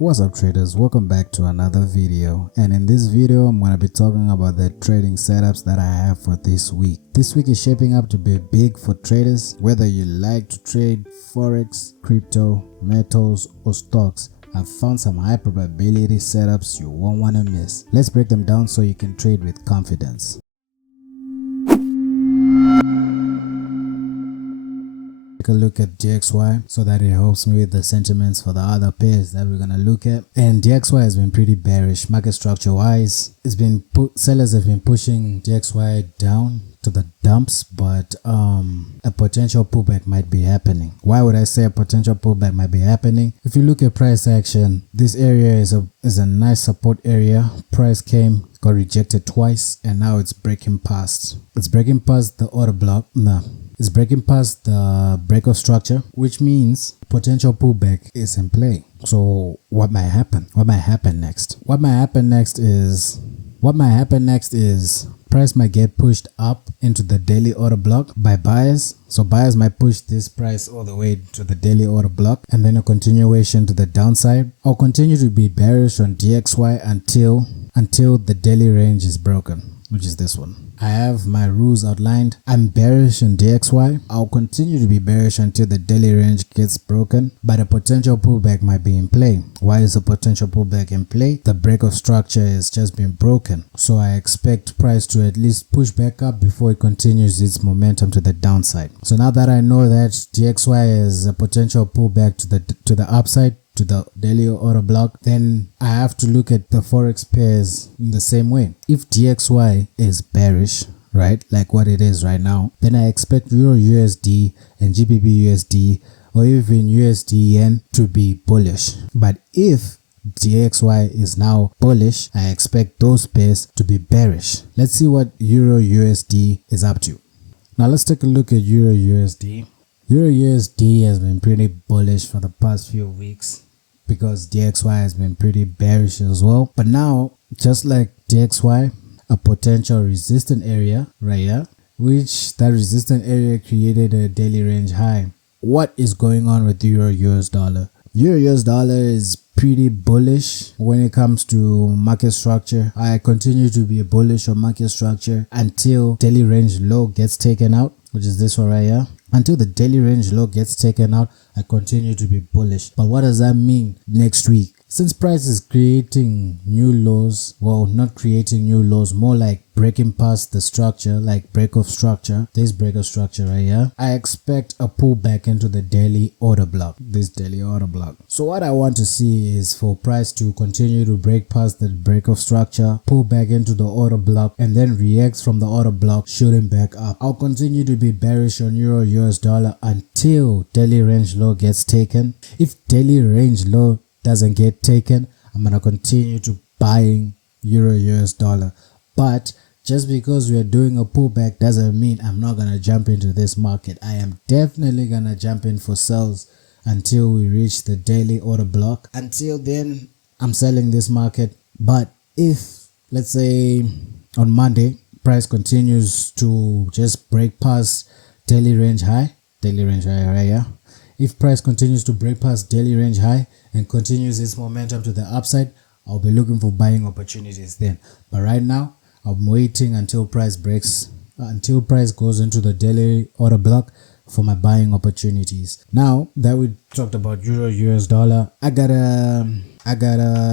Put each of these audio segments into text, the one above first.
What's up traders, welcome back to another video, and in this video I'm going to be talking about the trading setups that I have for this week. This week is shaping up to be big for traders. Whether you like to trade forex, crypto, metals or stocks, I've found some high probability setups you won't want to miss. Let's break them down so you can trade with confidence. Take a look at DXY so that it helps me with the sentiments for the other pairs that we're gonna look at. And DXY has been pretty bearish market structure wise. Sellers have been pushing DXY down to the dumps, but a potential pullback might be happening. Why would I say a potential pullback might be happening? If you look at price action, this area is a nice support area. Price got rejected twice, and now it's breaking past. It's breaking past the order block. It's breaking past the break of structure, which means potential pullback is in play. So what might happen? What might happen next? What might happen next is price might get pushed up into the daily order block by buyers. So buyers might push this price all the way to the daily order block, and then a continuation to the downside. I'll continue to be bearish on DXY until the daily range is broken, which is this one. I have my rules outlined. I'm bearish in DXY. I'll continue to be bearish until the daily range gets broken, but a potential pullback might be in play. Why is a potential pullback in play? The break of structure has just been broken. So I expect price to at least push back up before it continues its momentum to the downside. So now that I know that DXY is a potential pullback to the upside, to the daily order block, then I have to look at the forex pairs in the same way. If DXY is bearish, right, like what it is right now, then I expect Euro USD and GBP USD or even USD Yen to be bullish. But if DXY is now bullish, I expect those pairs to be bearish. Let's see what Euro USD is up to. Now let's take a look at Euro USD. Euro USD has been pretty bullish for the past few weeks, because DXY has been pretty bearish as well. But now, just like DXY, a potential resistant area right here, which that resistant area created a daily range high. What is going on with Euro US dollar? Euro US dollar is pretty bullish when it comes to market structure. I continue to be bullish on market structure until daily range low gets taken out, which is this one right here. Until the daily range low gets taken out, I continue to be bullish. But what does that mean next week? Since price is creating new lows, well, not creating new lows, more like breaking past the structure, like break of structure, this break of structure right here, I expect a pullback into the daily order block, this daily order block. So what I want to see is for price to continue to break past the break of structure, pull back into the order block, and then react from the order block, shooting back up. I'll continue to be bearish on Euro US dollar until daily range low gets taken. If daily range low doesn't get taken, I'm gonna continue to buying Euro US dollar. But just because we are doing a pullback doesn't mean I'm not gonna jump into this market. I am definitely gonna jump in for sales until we reach the daily order block. Until then, I'm selling this market. But if, let's say on Monday, price continues to just break past daily range high right here. If price continues to break past daily range high and continues its momentum to the upside, I'll be looking for buying opportunities then. But right now, I'm waiting until price goes into the daily order block for my buying opportunities. Now that we talked about Euro US dollar, I got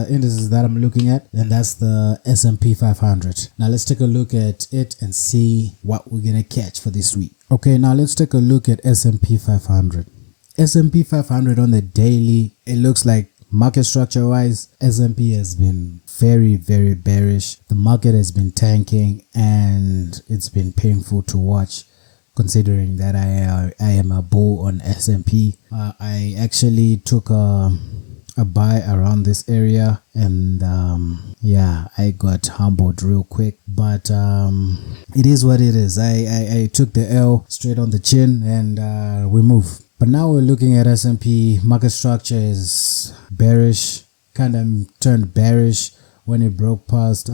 indices that I'm looking at, and that's the S&P 500. Now let's take a look at it and see what we're gonna catch for this week. Okay, now let's take a look at S&P 500. S&P 500 on the daily, it looks like market structure wise, S&P has been very, very bearish. The market has been tanking, and it's been painful to watch, considering that I am a bull on S&P. I actually took a buy around this area, and yeah, I got humbled real quick, but it is what it is. I took the L straight on the chin, and we move. But now we're looking at S&P. Market structure is bearish, kind of turned bearish when it broke past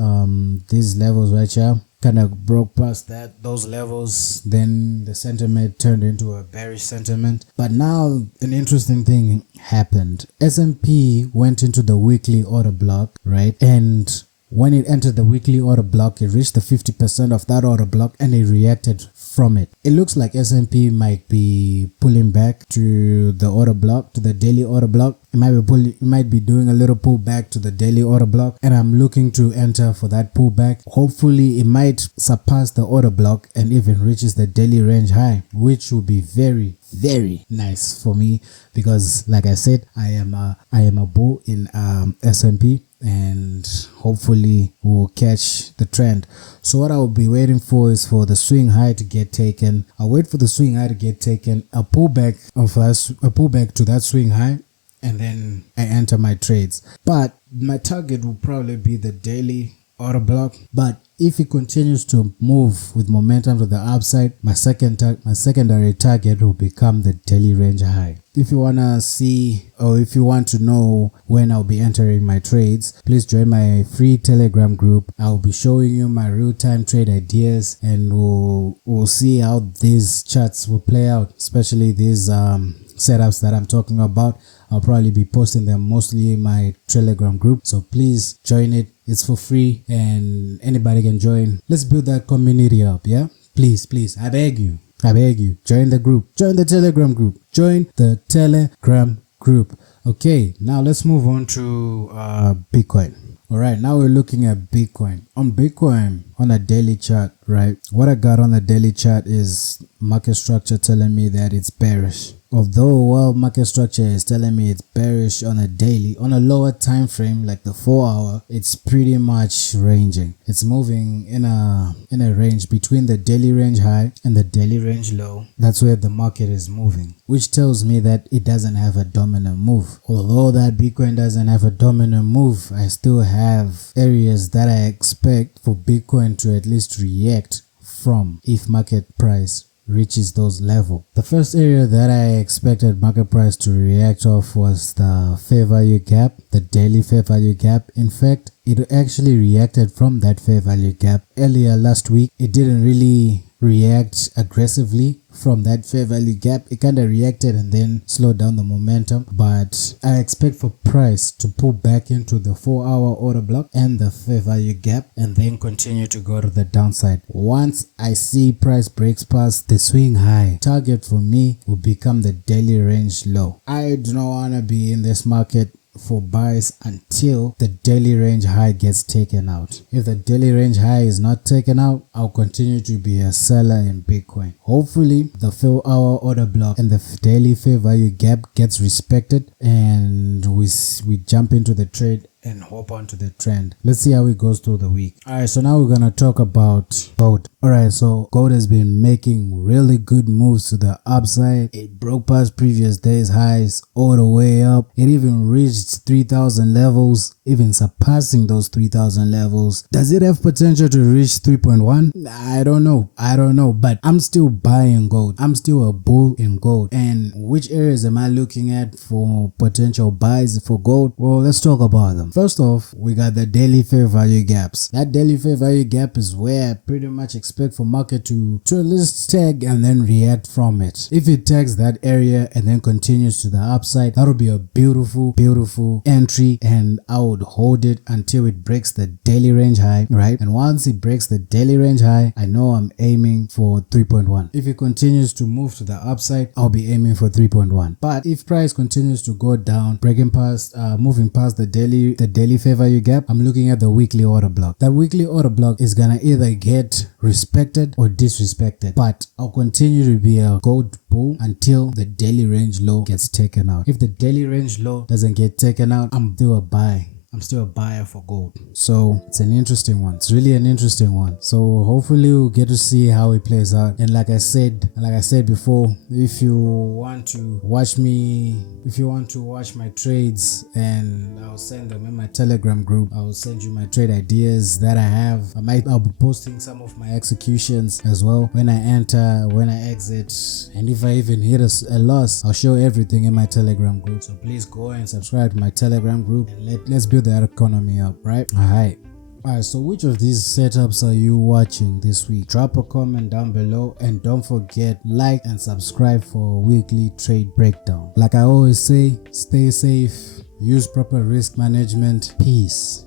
these levels right here. kind of broke past those levels, then the sentiment turned into a bearish sentiment. But now an interesting thing happened. S&P went into the weekly order block, right? And when it entered the weekly order block, it reached the 50% of that order block and it reacted from it. It looks like S&P might be pulling back to the order block, to the daily order block. It might be doing a little pullback to the daily order block, and I'm looking to enter for that pullback. Hopefully it might surpass the order block and even reaches the daily range high, which will be very, very nice for me, because like I said, I am a bull in S&P, and hopefully we'll catch the trend. So what I'll be waiting for is for the swing high to get taken. I'll wait for the swing high to get taken, a pullback to that swing high, and then I enter my trades. But my target will probably be the daily order block. But if it continues to move with momentum to the upside, my secondary target will become the daily range high. If you want to see, or if you want to know when I'll be entering my trades, please join my free Telegram group. I'll be showing you my real-time trade ideas, and we'll see how these charts will play out, especially these setups that I'm talking about. I'll probably be posting them mostly in my Telegram group, so please join it. It's for free and anybody can join. Let's build that community up, yeah? Please, I beg you, join the group, join the Telegram group, join the Telegram group. Okay, now let's move on to Bitcoin. All right, now we're looking at Bitcoin. On Bitcoin, on a daily chart, right? What I got on the daily chart is market structure telling me that it's bearish. Although, market structure is telling me it's bearish on a daily, on a lower time frame like the 4 hour, it's pretty much ranging. It's moving in a range between the daily range high and the daily range low. That's where the market is moving, which tells me that it doesn't have a dominant move. Although that Bitcoin doesn't have a dominant move, I still have areas that I expect for Bitcoin to at least react from if market price reaches those levels. The first area that I expected market price to react off was the fair value gap, the daily fair value gap. In fact, it actually reacted from that fair value gap earlier last week. It didn't really react aggressively from that fair value gap. It kind of reacted and then slowed down the momentum, but I expect for price to pull back into the 4 hour order block and the fair value gap and then continue to go to the downside. Once I see price breaks past the swing high, target for me will become the daily range low. I do not want to be in this market for buys until the daily range high gets taken out. If the daily range high is not taken out, I'll continue to be a seller in Bitcoin. Hopefully the 4 hour order block and the daily fair value gap gets respected and we jump into the trade and hop onto the trend. Let's see how it goes through the week. Alright, so now we're gonna talk about gold. Alright, so gold has been making really good moves to the upside. It broke past previous days highs all the way up. It even reached 3,000 levels, even surpassing those 3,000 levels. Does it have potential to reach 3.1? I don't know, but I'm still buying gold. I'm still a bull in gold. And which areas am I looking at for potential buys for gold? Well, let's talk about them. First off, we got the daily fair value gaps. That daily fair value gap is where I pretty much expect for market to at least tag and then react from it. If it tags that area and then continues to the upside, that'll be a beautiful entry, and I would hold it until it breaks the daily range high, right? And once it breaks the daily range high, I know I'm aiming for 3.1. If it continues to move to the upside, I'll be aiming for 3.1. But if price continues to go down, moving past the daily fair value gap, I'm looking at the weekly order block. That weekly order block is gonna either get respected or disrespected, but I'll continue to be a gold bull until the daily range low gets taken out. If the daily range low doesn't get taken out, I'm still a buy. I'm still a buyer for gold. So it's an interesting one. It's really an interesting one. So hopefully we'll get to see how it plays out. And like I said before, if you want to watch my trades, and I'll send them in my Telegram group. I'll send you my trade ideas that I have. I'll be posting some of my executions as well. When I enter, when I exit, and if I even hit a loss, I'll show everything in my Telegram group. So please go and subscribe to my Telegram group and let's build that economy up, right? All right. Alright, so which of these setups are you watching this week? Drop a comment down below and don't forget like and subscribe for a weekly trade breakdown. Like I always say, stay safe, use proper risk management. Peace.